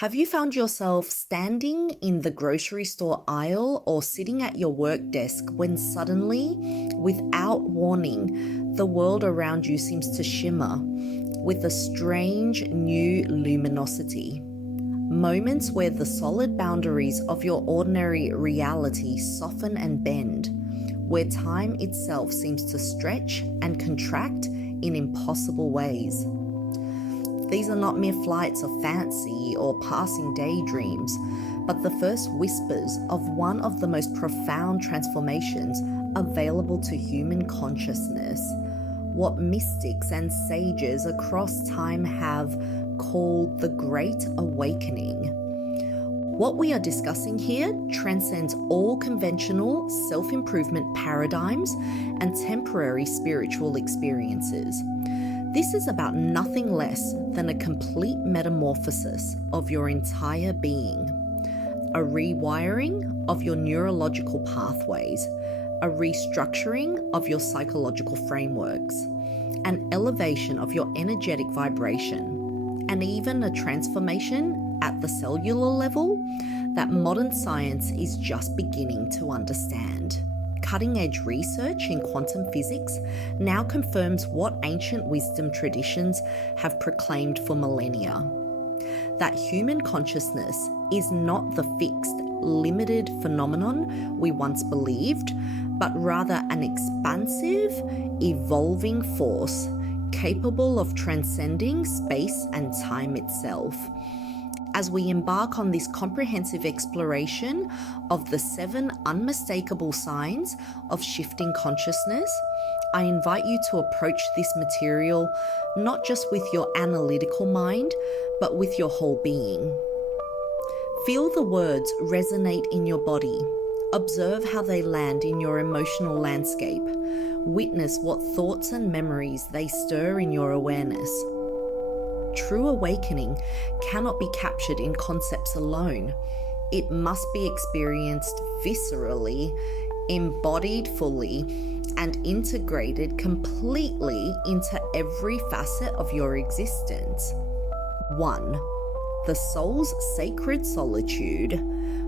Have you found yourself standing in the grocery store aisle or sitting at your work desk when suddenly, without warning, the world around you seems to shimmer with a strange new luminosity? Moments where the solid boundaries of your ordinary reality soften and bend, where time itself seems to stretch and contract in impossible ways. These are not mere flights of fancy or passing daydreams, but the first whispers of one of the most profound transformations available to human consciousness, what mystics and sages across time have called the Great Awakening. What we are discussing here transcends all conventional self-improvement paradigms and temporary spiritual experiences. This is about nothing less than a complete metamorphosis of your entire being, a rewiring of your neurological pathways, a restructuring of your psychological frameworks, an elevation of your energetic vibration, and even a transformation at the cellular level that modern science is just beginning to understand. Cutting-edge research in quantum physics now confirms what ancient wisdom traditions have proclaimed for millennia: that human consciousness is not the fixed, limited phenomenon we once believed, but rather an expansive, evolving force capable of transcending space and time itself. As we embark on this comprehensive exploration of the 7 unmistakable signs of shifting consciousness, I invite you to approach this material not just with your analytical mind, but with your whole being. Feel the words resonate in your body. Observe how they land in your emotional landscape. Witness what thoughts and memories they stir in your awareness. True awakening cannot be captured in concepts alone. It must be experienced viscerally, embodied fully, and integrated completely into every facet of your existence. 1. The soul's sacred solitude,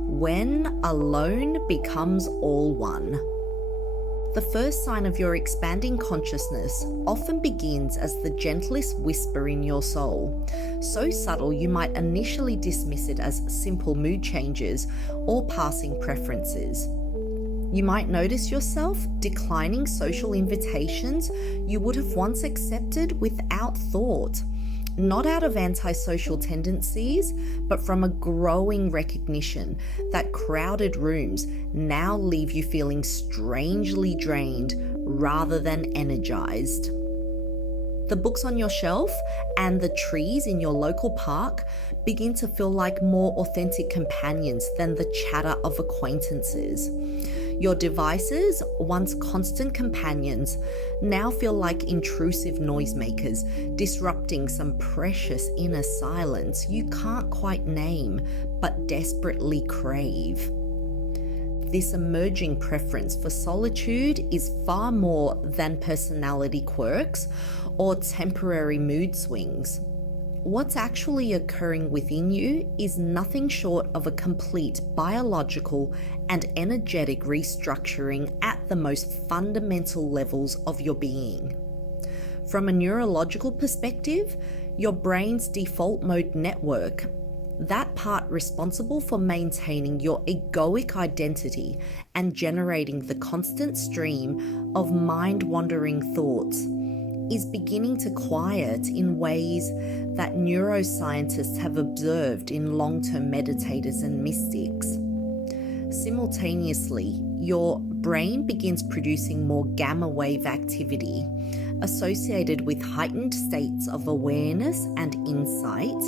when alone becomes all one. The first sign of your expanding consciousness often begins as the gentlest whisper in your soul, so subtle you might initially dismiss it as simple mood changes or passing preferences. You might notice yourself declining social invitations you would have once accepted without thought, not out of antisocial tendencies, but from a growing recognition that crowded rooms now leave you feeling strangely drained rather than energized. The books on your shelf and the trees in your local park begin to feel like more authentic companions than the chatter of acquaintances. Your devices, once constant companions, now feel like intrusive noisemakers, disrupting some precious inner silence you can't quite name, but desperately crave. This emerging preference for solitude is far more than personality quirks or temporary mood swings. What's actually occurring within you is nothing short of a complete biological and energetic restructuring at the most fundamental levels of your being. From a neurological perspective, your brain's default mode network, that part responsible for maintaining your egoic identity and generating the constant stream of mind-wandering thoughts, is beginning to quiet in ways that neuroscientists have observed in long-term meditators and mystics. Simultaneously, your brain begins producing more gamma wave activity associated with heightened states of awareness and insight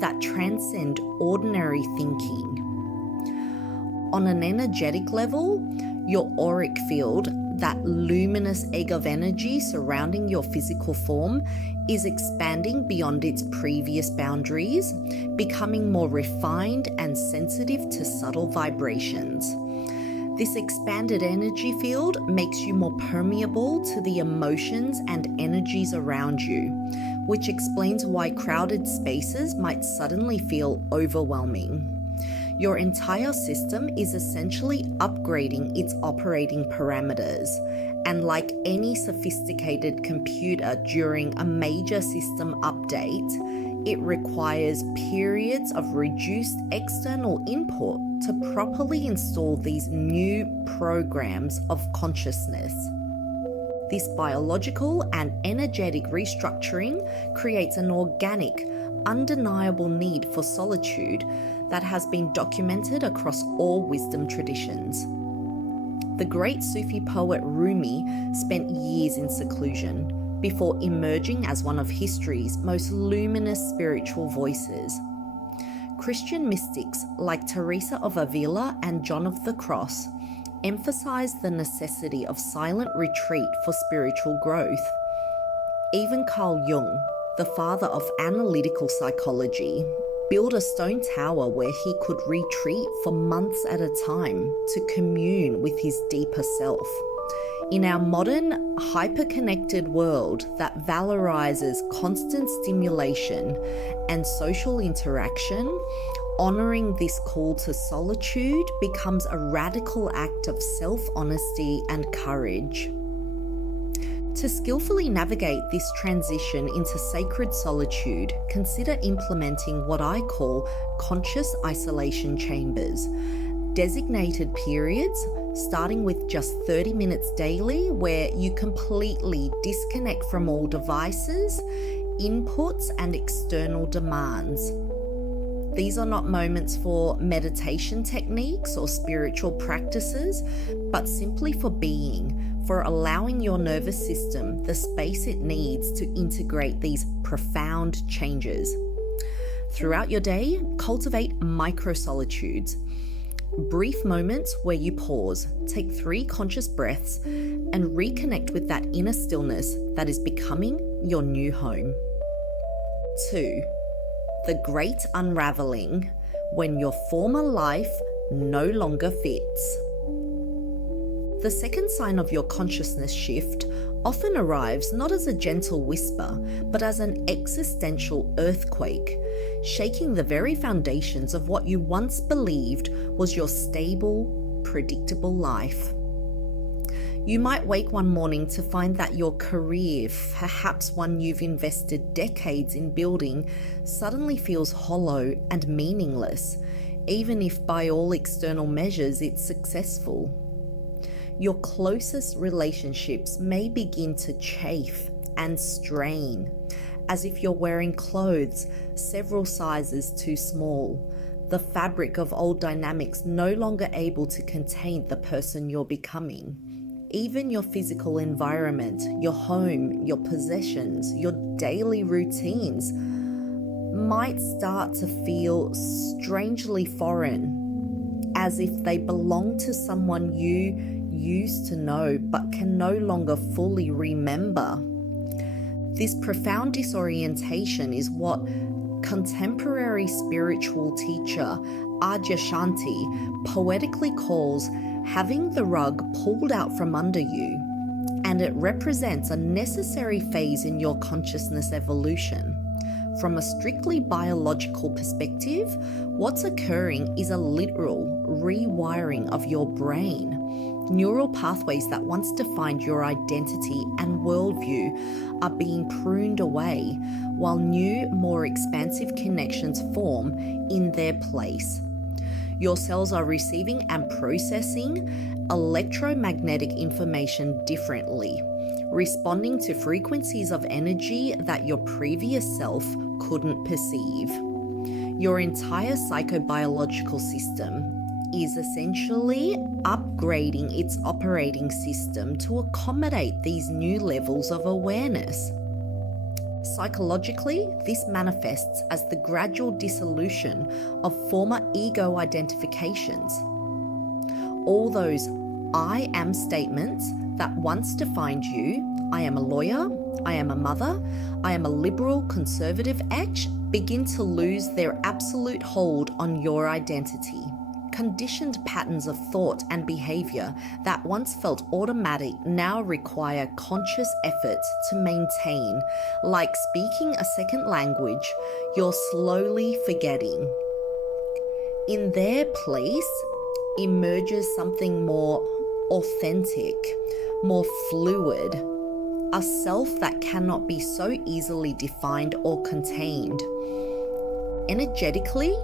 that transcend ordinary thinking. On an energetic level, your auric field, that luminous egg of energy surrounding your physical form, is expanding beyond its previous boundaries, becoming more refined and sensitive to subtle vibrations. This expanded energy field makes you more permeable to the emotions and energies around you, which explains why crowded spaces might suddenly feel overwhelming. Your entire system is essentially upgrading its operating parameters, and like any sophisticated computer during a major system update, it requires periods of reduced external input to properly install these new programs of consciousness. This biological and energetic restructuring creates an organic, undeniable need for solitude that has been documented across all wisdom traditions. The great Sufi poet Rumi spent years in seclusion before emerging as one of history's most luminous spiritual voices. Christian mystics like Teresa of Avila and John of the Cross emphasized the necessity of silent retreat for spiritual growth. Even Carl Jung, the father of analytical psychology, built a stone tower where he could retreat for months at a time to commune with his deeper self. In our modern, hyper-connected world that valorizes constant stimulation and social interaction, honoring this call to solitude becomes a radical act of self-honesty and courage. To skillfully navigate this transition into sacred solitude, consider implementing what I call conscious isolation chambers, designated periods starting with just 30 minutes daily where you completely disconnect from all devices, inputs, and external demands. These are not moments for meditation techniques or spiritual practices, but simply for being, for allowing your nervous system the space it needs to integrate these profound changes. Throughout your day, cultivate micro-solitudes, brief moments where you pause, take 3 conscious breaths, and reconnect with that inner stillness that is becoming your new home. 2. The great unraveling, when your former life no longer fits. The second sign of your consciousness shift often arrives not as a gentle whisper, but as an existential earthquake, shaking the very foundations of what you once believed was your stable, predictable life. You might wake one morning to find that your career, perhaps one you've invested decades in building, suddenly feels hollow and meaningless, even if by all external measures it's successful. Your closest relationships may begin to chafe and strain, as if you're wearing clothes several sizes too small, the fabric of old dynamics no longer able to contain the person you're becoming. Even your physical environment, your home, your possessions, your daily routines might start to feel strangely foreign, as if they belong to someone you used to know but can no longer fully remember. This profound disorientation is what contemporary spiritual teacher Adyashanti poetically calls having the rug pulled out from under you, and it represents a necessary phase in your consciousness evolution. From a strictly biological perspective, what's occurring is a literal rewiring of your brain. Neural pathways that once defined your identity and worldview are being pruned away, while new, more expansive connections form in their place. Your cells are receiving and processing electromagnetic information differently, responding to frequencies of energy that your previous self couldn't perceive. Your entire psychobiological system is essentially upgrading its operating system to accommodate these new levels of awareness. Psychologically, this manifests as the gradual dissolution of former ego identifications. All those I am statements that once defined you, I am a lawyer, I am a mother, I am a liberal conservative begin to lose their absolute hold on your identity. Conditioned patterns of thought and behavior that once felt automatic now require conscious effort to maintain, like speaking a second language you're slowly forgetting. In their place emerges something more authentic, more fluid, a self that cannot be so easily defined or contained. Energetically,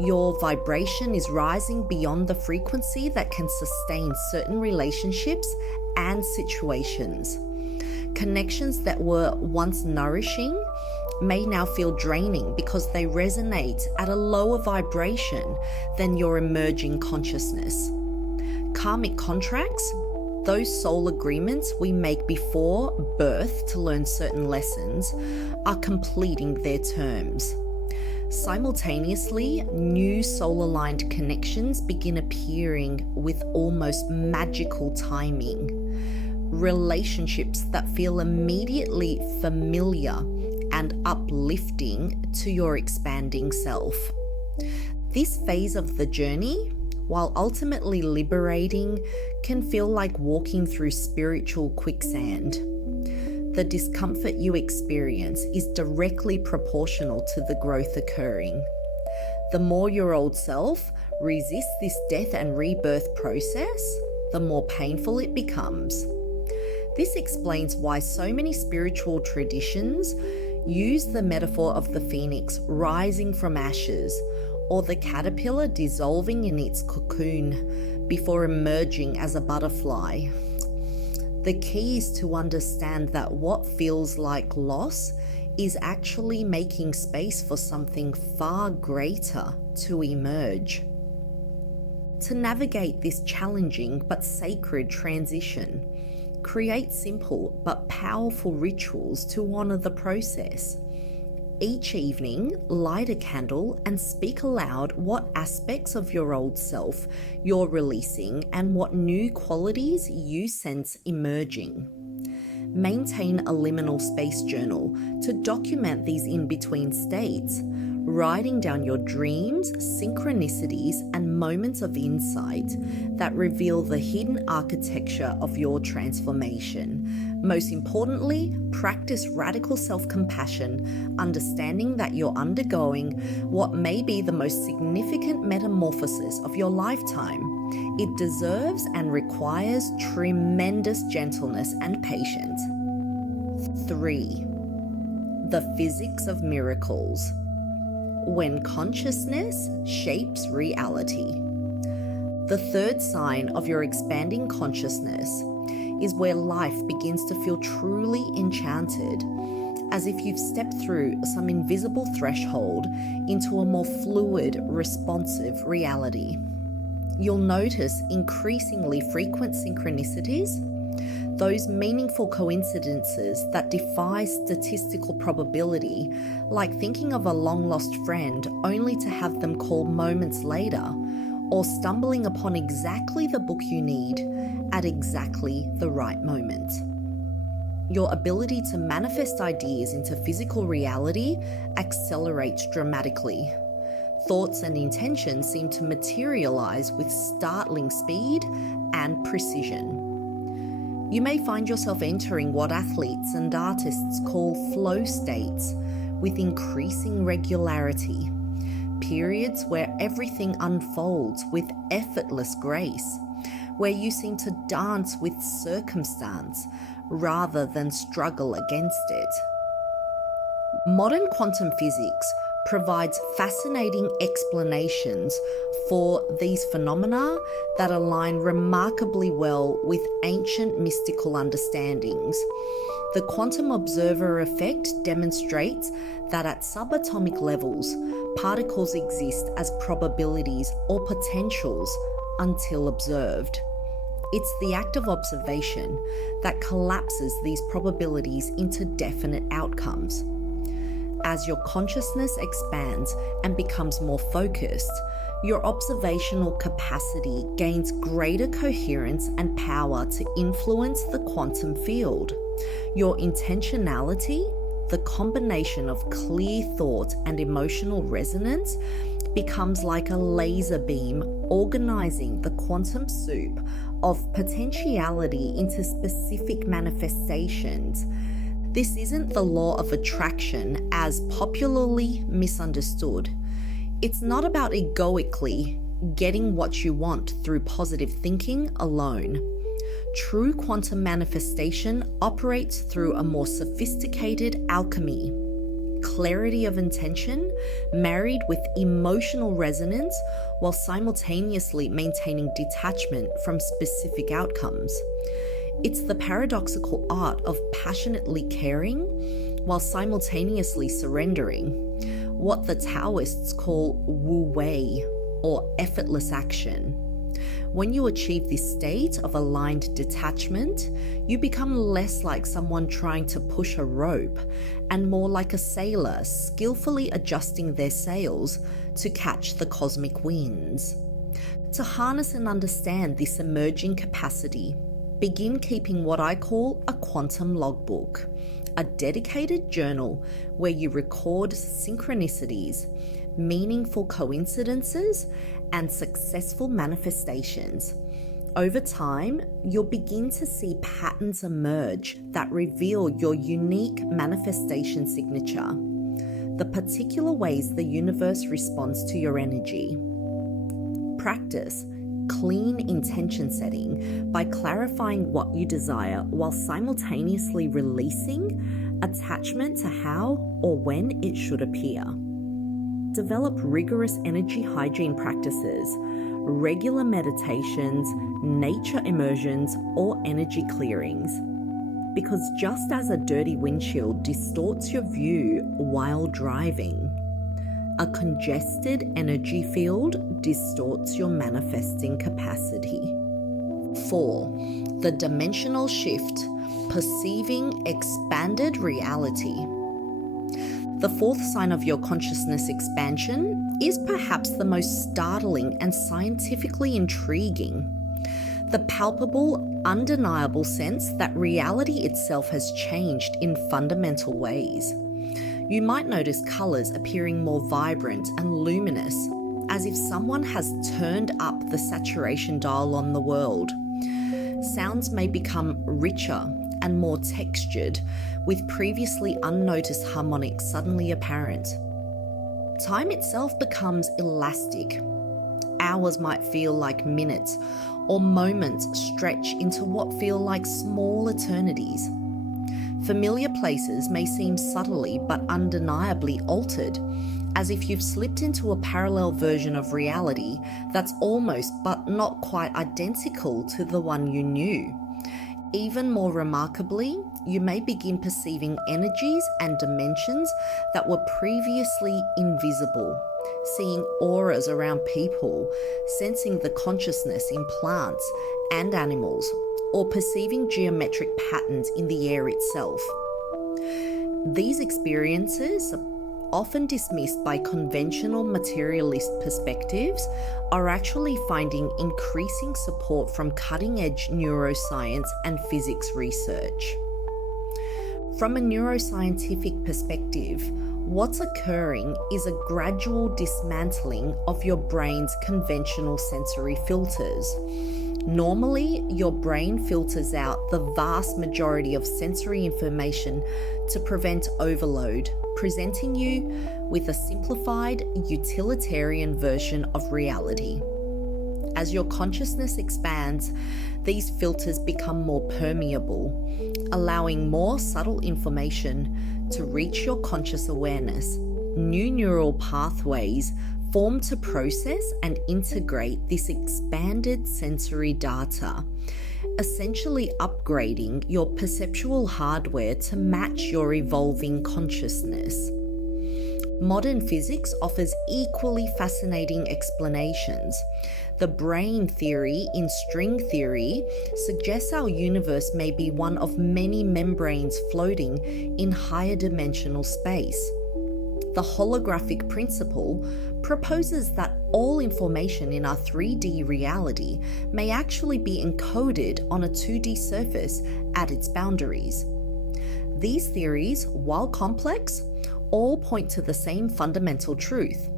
your vibration is rising beyond the frequency that can sustain certain relationships and situations. Connections that were once nourishing may now feel draining because they resonate at a lower vibration than your emerging consciousness. Karmic contracts, those soul agreements we make before birth to learn certain lessons, are completing their terms. Simultaneously, new soul-aligned connections begin appearing with almost magical timing. Relationships that feel immediately familiar and uplifting to your expanding self. This phase of the journey, while ultimately liberating, can feel like walking through spiritual quicksand. The discomfort you experience is directly proportional to the growth occurring. The more your old self resists this death and rebirth process, the more painful it becomes. This explains why so many spiritual traditions use the metaphor of the phoenix rising from ashes, or the caterpillar dissolving in its cocoon before emerging as a butterfly. The key is to understand that what feels like loss is actually making space for something far greater to emerge. To navigate this challenging but sacred transition, create simple but powerful rituals to honor the process. Each evening, light a candle and speak aloud what aspects of your old self you're releasing and what new qualities you sense emerging. Maintain a liminal space journal to document these in-between states, writing down your dreams, synchronicities, and moments of insight that reveal the hidden architecture of your transformation. Most importantly, practice radical self-compassion, understanding that you're undergoing what may be the most significant metamorphosis of your lifetime. It deserves and requires tremendous gentleness and patience. 3. The physics of miracles. When consciousness shapes reality. The third sign of your expanding consciousness is where life begins to feel truly enchanted, as if you've stepped through some invisible threshold into a more fluid, responsive reality. You'll notice increasingly frequent synchronicities, those meaningful coincidences that defy statistical probability, like thinking of a long-lost friend only to have them call moments later, or stumbling upon exactly the book you need at exactly the right moment. Your ability to manifest ideas into physical reality accelerates dramatically. Thoughts and intentions seem to materialize with startling speed and precision. You may find yourself entering what athletes and artists call flow states with increasing regularity, periods where everything unfolds with effortless grace, where you seem to dance with circumstance rather than struggle against it. Modern quantum physics provides fascinating explanations for these phenomena that align remarkably well with ancient mystical understandings. The quantum observer effect demonstrates that at subatomic levels, particles exist as probabilities or potentials until observed. It's the act of observation that collapses these probabilities into definite outcomes. As your consciousness expands and becomes more focused, your observational capacity gains greater coherence and power to influence the quantum field. Your intentionality, the combination of clear thought and emotional resonance, becomes like a laser beam organizing the quantum soup of potentiality into specific manifestations. This isn't the law of attraction as popularly misunderstood. It's not about egoically getting what you want through positive thinking alone. True quantum manifestation operates through a more sophisticated alchemy. Clarity of intention married with emotional resonance while simultaneously maintaining detachment from specific outcomes. It's the paradoxical art of passionately caring while simultaneously surrendering, what the Taoists call wu wei, or effortless action. When you achieve this state of aligned detachment, you become less like someone trying to push a rope and more like a sailor skillfully adjusting their sails to catch the cosmic winds. To harness and understand this emerging capacity, begin keeping what I call a quantum logbook, a dedicated journal where you record synchronicities, meaningful coincidences, and successful manifestations. Over time, you'll begin to see patterns emerge that reveal your unique manifestation signature, the particular ways the universe responds to your energy. Practice clean intention setting by clarifying what you desire while simultaneously releasing attachment to how or when it should appear. Develop rigorous energy hygiene practices, regular meditations, nature immersions, or energy clearings. Because just as a dirty windshield distorts your view while driving, a congested energy field distorts your manifesting capacity. 4. The dimensional shift, perceiving expanded reality. The fourth sign of your consciousness expansion is perhaps the most startling and scientifically intriguing. The palpable, undeniable sense that reality itself has changed in fundamental ways. You might notice colours appearing more vibrant and luminous, as if someone has turned up the saturation dial on the world. Sounds may become richer and more textured, with previously unnoticed harmonics suddenly apparent. Time itself becomes elastic. Hours might feel like minutes, or moments stretch into what feel like small eternities. Familiar places may seem subtly but undeniably altered, as if you've slipped into a parallel version of reality that's almost but not quite identical to the one you knew. Even more remarkably, you may begin perceiving energies and dimensions that were previously invisible, seeing auras around people, sensing the consciousness in plants and animals, or perceiving geometric patterns in the air itself. These experiences, often dismissed by conventional materialist perspectives, are actually finding increasing support from cutting-edge neuroscience and physics research. From a neuroscientific perspective, what's occurring is a gradual dismantling of your brain's conventional sensory filters. Normally, your brain filters out the vast majority of sensory information to prevent overload, presenting you with a simplified, utilitarian version of reality. As your consciousness expands, these filters become more permeable, allowing more subtle information to reach your conscious awareness. New neural pathways form to process and integrate this expanded sensory data, essentially upgrading your perceptual hardware to match your evolving consciousness. Modern physics offers equally fascinating explanations. The brain theory in string theory suggests our universe may be one of many membranes floating in higher dimensional space. The holographic principle proposes that all information in our 3D reality may actually be encoded on a 2D surface at its boundaries. These theories, while complex, all point to the same fundamental truth.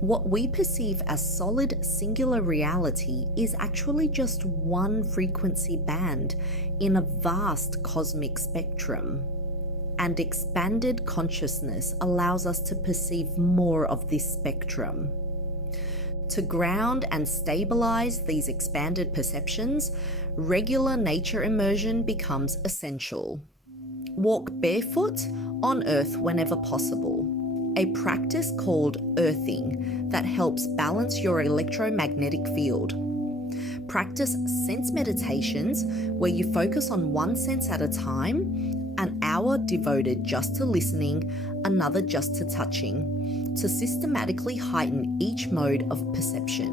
What we perceive as solid singular reality is actually just one frequency band in a vast cosmic spectrum. And expanded consciousness allows us to perceive more of this spectrum. To ground and stabilize these expanded perceptions, regular nature immersion becomes essential. Walk barefoot on earth whenever possible. A practice called earthing that helps balance your electromagnetic field. Practice sense meditations where you focus on one sense at a time, an hour devoted just to listening, another just to touching, to systematically heighten each mode of perception.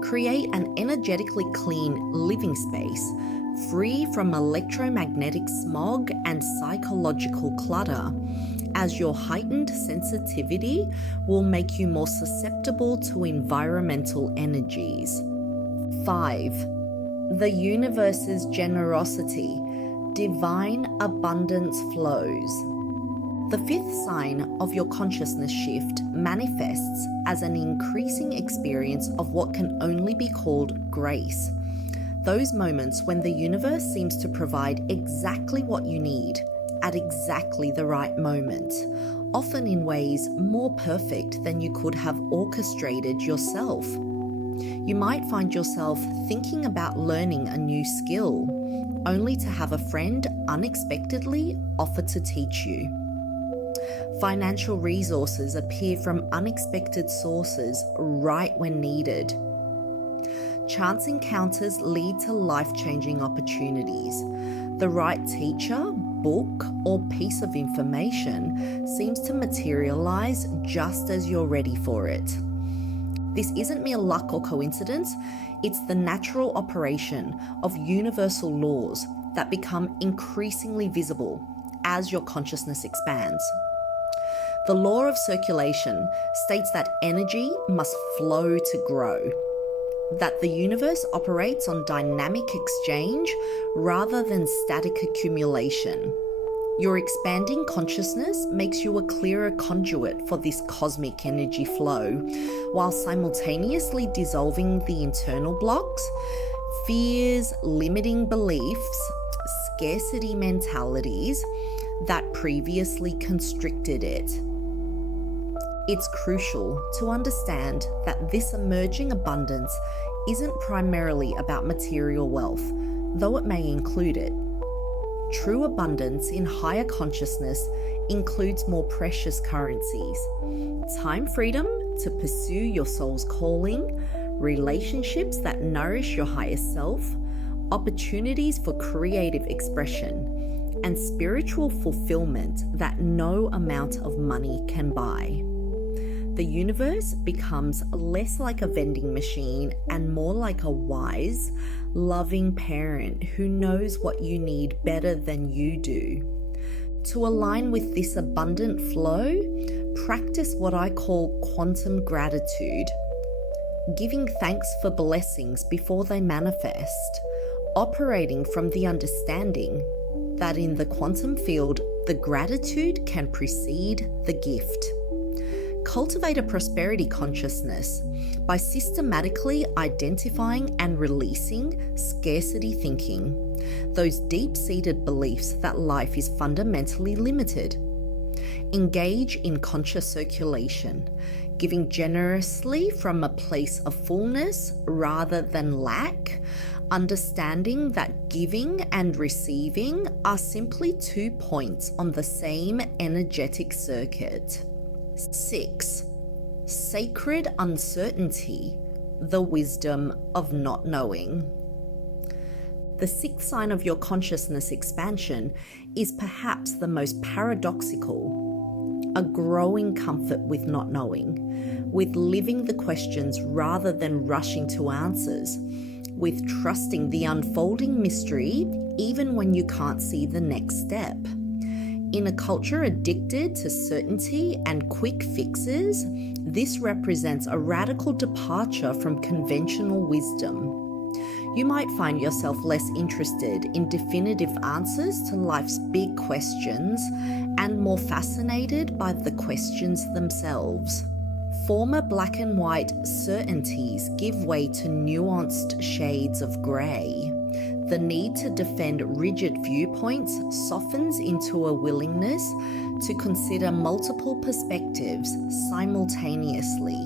Create an energetically clean living space, free from electromagnetic smog and psychological clutter, as your heightened sensitivity will make you more susceptible to environmental energies. 5. The universe's generosity. Divine abundance flows. The 5th sign of your consciousness shift manifests as an increasing experience of what can only be called grace. Those moments when the universe seems to provide exactly what you need at exactly the right moment, often in ways more perfect than you could have orchestrated yourself. You might find yourself thinking about learning a new skill, only to have a friend unexpectedly offer to teach you. Financial resources appear from unexpected sources right when needed. Chance encounters lead to life-changing opportunities. The right teacher, book, or piece of information seems to materialize just as you're ready for it. This isn't mere luck or coincidence, it's the natural operation of universal laws that become increasingly visible as your consciousness expands. The law of circulation states that energy must flow to grow, that the universe operates on dynamic exchange rather than static accumulation. Your expanding consciousness makes you a clearer conduit for this cosmic energy flow, while simultaneously dissolving the internal blocks, fears, limiting beliefs, scarcity mentalities that previously constricted it. It's crucial to understand that this emerging abundance isn't primarily about material wealth, though it may include it. True abundance in higher consciousness includes more precious currencies: time freedom to pursue your soul's calling, relationships that nourish your higher self, opportunities for creative expression, and spiritual fulfillment that no amount of money can buy. The universe becomes less like a vending machine and more like a wise, loving parent who knows what you need better than you do. To align with this abundant flow, practice what I call quantum gratitude, giving thanks for blessings before they manifest, operating from the understanding that in the quantum field, the gratitude can precede the gift. Cultivate a prosperity consciousness by systematically identifying and releasing scarcity thinking, those deep-seated beliefs that life is fundamentally limited. Engage in conscious circulation, giving generously from a place of fullness rather than lack, understanding that giving and receiving are simply 2 points on the same energetic circuit. 6. Sacred uncertainty, the wisdom of not knowing. The 6th sign of your consciousness expansion is perhaps the most paradoxical, a growing comfort with not knowing, with living the questions rather than rushing to answers, with trusting the unfolding mystery even when you can't see the next step. In a culture addicted to certainty and quick fixes, this represents a radical departure from conventional wisdom. You might find yourself less interested in definitive answers to life's big questions and more fascinated by the questions themselves. Former black and white certainties give way to nuanced shades of grey. The need to defend rigid viewpoints softens into a willingness to consider multiple perspectives simultaneously.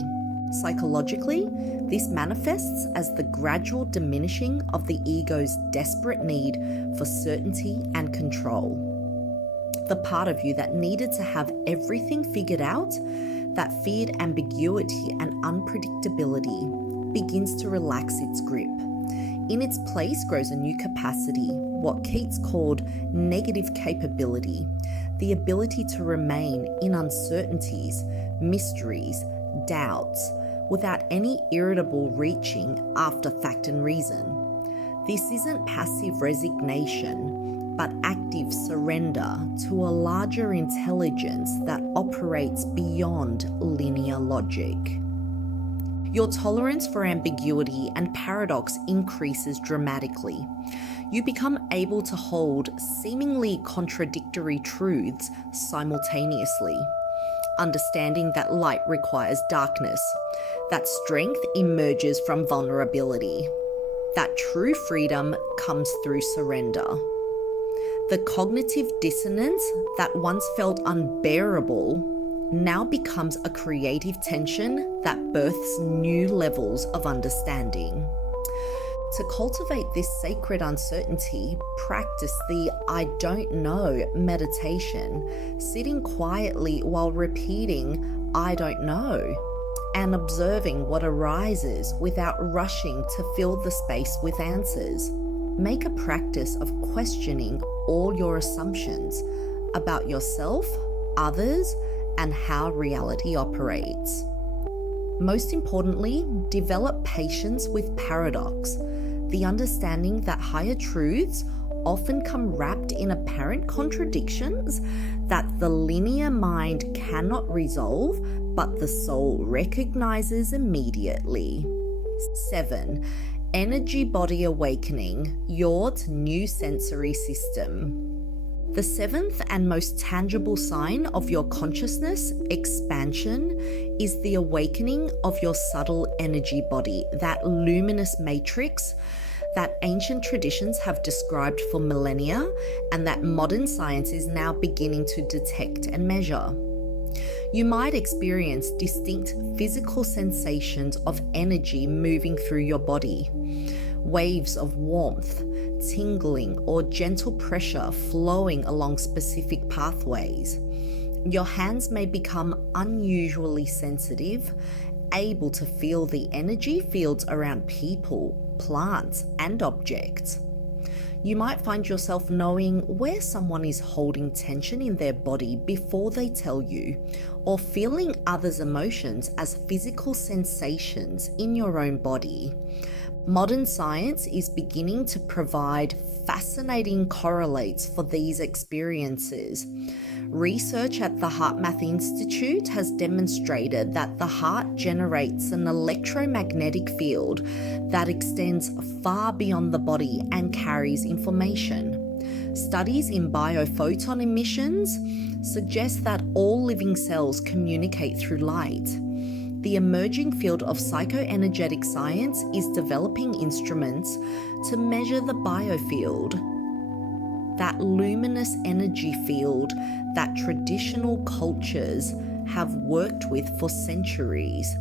Psychologically, this manifests as the gradual diminishing of the ego's desperate need for certainty and control. The part of you that needed to have everything figured out, that feared ambiguity and unpredictability, begins to relax its grip. In its place grows a new capacity, what Keats called negative capability, the ability to remain in uncertainties, mysteries, doubts, without any irritable reaching after fact and reason. This isn't passive resignation, but active surrender to a larger intelligence that operates beyond linear logic. Your tolerance for ambiguity and paradox increases dramatically. You become able to hold seemingly contradictory truths simultaneously, understanding that light requires darkness, that strength emerges from vulnerability, that true freedom comes through surrender. The cognitive dissonance that once felt unbearable now becomes a creative tension that births new levels of understanding. To cultivate this sacred uncertainty, practice the I don't know meditation, sitting quietly while repeating I don't know, and observing what arises without rushing to fill the space with answers. Make a practice of questioning all your assumptions about yourself, others, and how reality operates. Most importantly, develop patience with paradox, the understanding that higher truths often come wrapped in apparent contradictions that the linear mind cannot resolve, but the soul recognizes immediately. 7. Energy body awakening, your new sensory system. The seventh and most tangible sign of your consciousness expansion is the awakening of your subtle energy body, that luminous matrix that ancient traditions have described for millennia and that modern science is now beginning to detect and measure. You might experience distinct physical sensations of energy moving through your body, waves of warmth, tingling, or gentle pressure flowing along specific pathways. Your hands may become unusually sensitive, able to feel the energy fields around people, plants, and objects. You might find yourself knowing where someone is holding tension in their body before they tell you, or feeling others' emotions as physical sensations in your own body. Modern science is beginning to provide fascinating correlates for these experiences. Research at the HeartMath Institute has demonstrated that the heart generates an electromagnetic field that extends far beyond the body and carries information. Studies in biophoton emissions suggest that all living cells communicate through light. The emerging field of psychoenergetic science is developing instruments to measure the biofield, that luminous energy field that traditional cultures have worked with for centuries.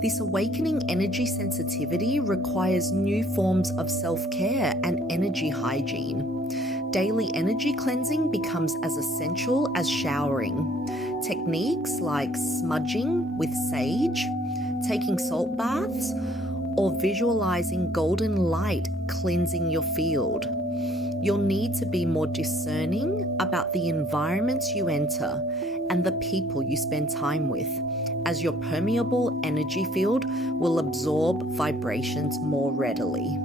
This awakening energy sensitivity requires new forms of self-care and energy hygiene. Daily energy cleansing becomes as essential as showering. Techniques like smudging with sage, taking salt baths, or visualizing golden light cleansing your field. You'll need to be more discerning about the environments you enter and the people you spend time with, as your permeable energy field will absorb vibrations more readily.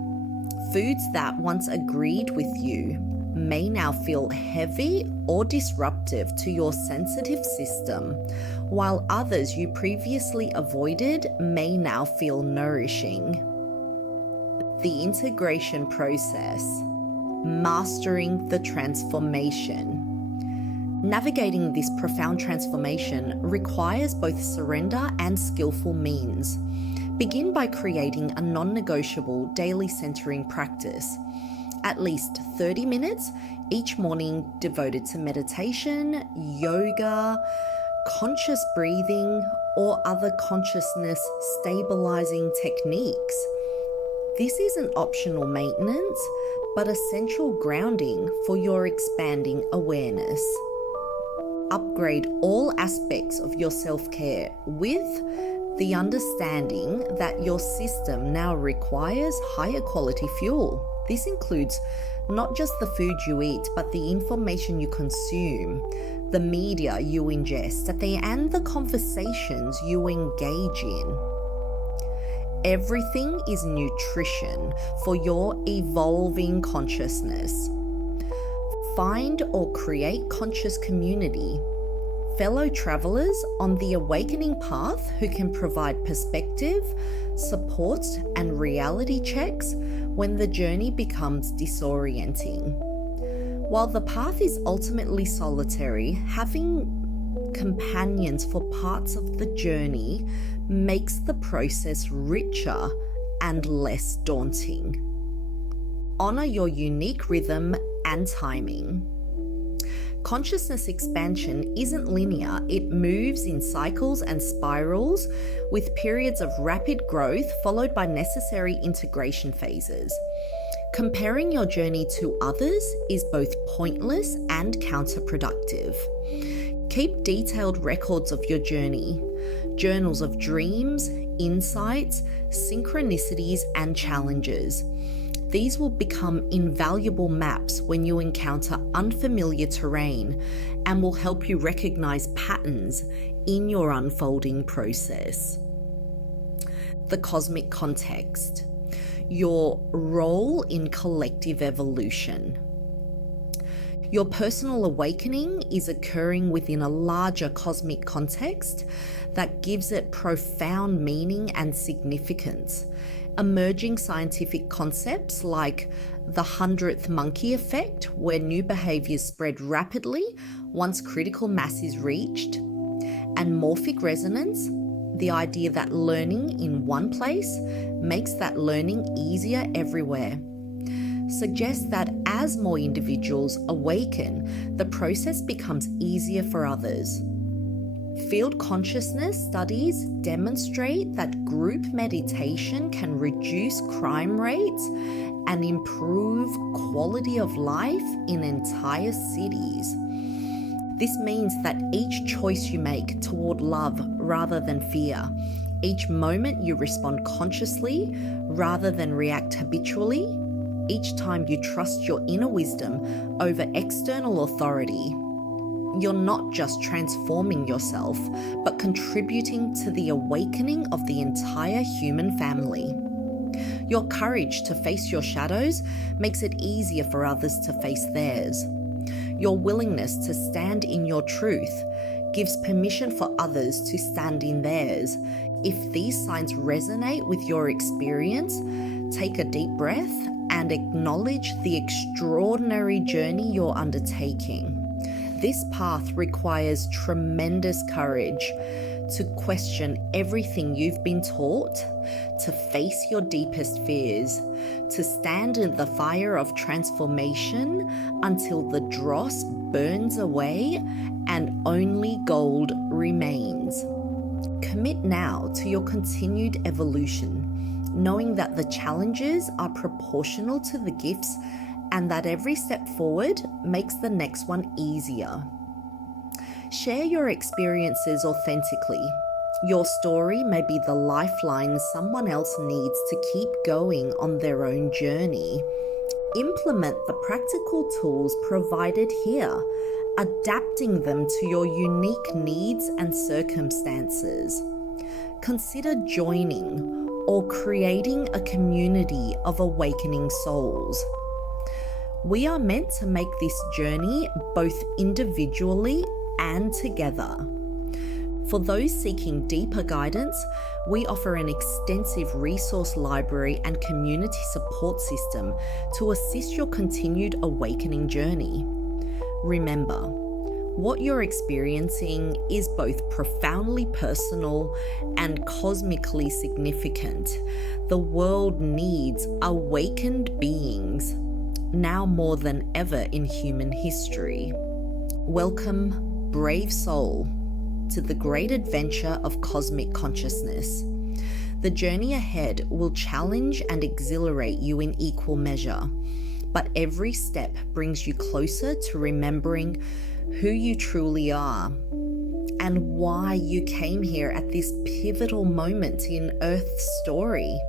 Foods that once agreed with you may now feel heavy or disruptive to your sensitive system, while others you previously avoided may now feel nourishing. The integration process. Mastering the transformation. Navigating this profound transformation requires both surrender and skillful means. Begin by creating a non-negotiable daily centering practice. At least 30 minutes each morning devoted to meditation, yoga, conscious breathing, or other consciousness stabilizing techniques. This isn't optional maintenance, but essential grounding for your expanding awareness. Upgrade all aspects of your self-care with the understanding that your system now requires higher quality fuel. This includes not just the food you eat, but the information you consume, the media you ingest, and the conversations you engage in. Everything is nutrition for your evolving consciousness. Find or create conscious community, fellow travelers on the awakening path who can provide perspective, support, and reality checks when the journey becomes disorienting. While the path is ultimately solitary, having companions for parts of the journey makes the process richer and less daunting. Honor your unique rhythm and timing. Consciousness expansion isn't linear. It moves in cycles and spirals, with periods of rapid growth followed by necessary integration phases. Comparing your journey to others is both pointless and counterproductive. Keep detailed records of your journey, journals of dreams, insights, synchronicities, and challenges. These will become invaluable maps when you encounter unfamiliar terrain and will help you recognize patterns in your unfolding process. The cosmic context. Your role in collective evolution. Your personal awakening is occurring within a larger cosmic context that gives it profound meaning and significance. Emerging scientific concepts like the 100th monkey effect, where new behaviors spread rapidly once critical mass is reached, and morphic resonance, the idea that learning in one place makes that learning easier everywhere, suggests that as more individuals awaken, the process becomes easier for others. Field consciousness studies demonstrate that group meditation can reduce crime rates and improve quality of life in entire cities. This means that each choice you make toward love rather than fear, each moment you respond consciously rather than react habitually, each time you trust your inner wisdom over external authority, you're not just transforming yourself, but contributing to the awakening of the entire human family. Your courage to face your shadows makes it easier for others to face theirs. Your willingness to stand in your truth gives permission for others to stand in theirs. If these signs resonate with your experience, take a deep breath and acknowledge the extraordinary journey you're undertaking. This path requires tremendous courage to question everything you've been taught, to face your deepest fears, to stand in the fire of transformation until the dross burns away and only gold remains. Commit now to your continued evolution, knowing that the challenges are proportional to the gifts and that every step forward makes the next one easier. Share your experiences authentically. Your story may be the lifeline someone else needs to keep going on their own journey. Implement the practical tools provided here, adapting them to your unique needs and circumstances. Consider joining or creating a community of awakening souls. We are meant to make this journey both individually and together. For those seeking deeper guidance, we offer an extensive resource library and community support system to assist your continued awakening journey. Remember, What you're experiencing is both profoundly personal and cosmically significant. The world needs awakened beings, now more than ever in human history. Welcome, brave soul, to the great adventure of cosmic consciousness. The journey ahead will challenge and exhilarate you in equal measure, but every step brings you closer to remembering who you truly are and why you came here at this pivotal moment in Earth's story.